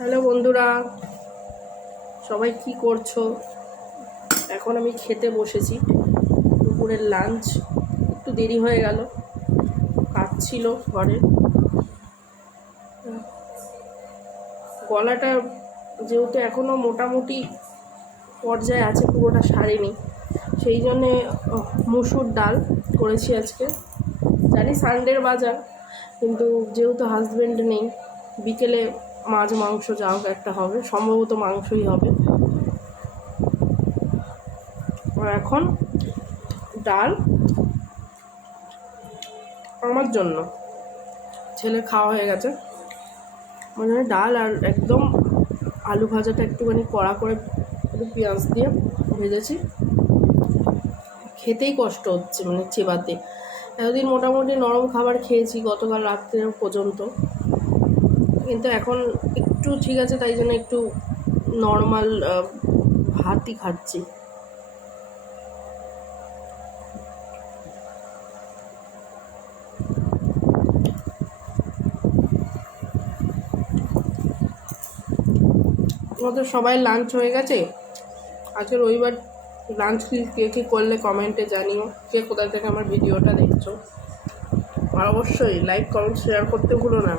Hello বন্ধুরা, সবাই কি করছো? এখন আমি খেতে বসেছি। দুপুরের লাঞ্চ একটু দেরি হয়ে গেল, কাজ ছিল ঘরে। গলাটা যেহেতু এখনও মোটামুটি পর্যায়ে আছে, পুরোটা সারেনি, সেই জন্যে মুসুর ডাল করেছি আজকে। জানি সানডের বাজার, কিন্তু যেহেতু হাজব্যান্ড নেই, বিকেলে মাছ মাংস যা হোক একটা হবে, সম্ভবত মাংসই হবে। আর এখন ডাল আমার জন্য, ছেলে খাওয়া হয়ে গেছে, মানে ডাল আর একদম আলু ভাজাটা একটুখানি কড়া করে একটু পেঁয়াজ দিয়ে ভেজেছি। খেতেই কষ্ট হচ্ছে, মানে চেবাতে। এতদিন মোটামুটি নরম খাবার খেয়েছি গতকাল রাত্রে পর্যন্ত, কিন্তু এখন একটু ঠিক আছে, তাই জন্য একটু নর্মাল ভাতই খাচ্ছি। আমাদের সবাই লাঞ্চ হয়ে গেছে। আজকে রবিবার, লাঞ্চ কে কী করলে কমেন্টে জানিও, কে কোথা থেকে আমার ভিডিওটা দেখছো। আর অবশ্যই লাইক কমেন্ট শেয়ার করতে ভুলো না।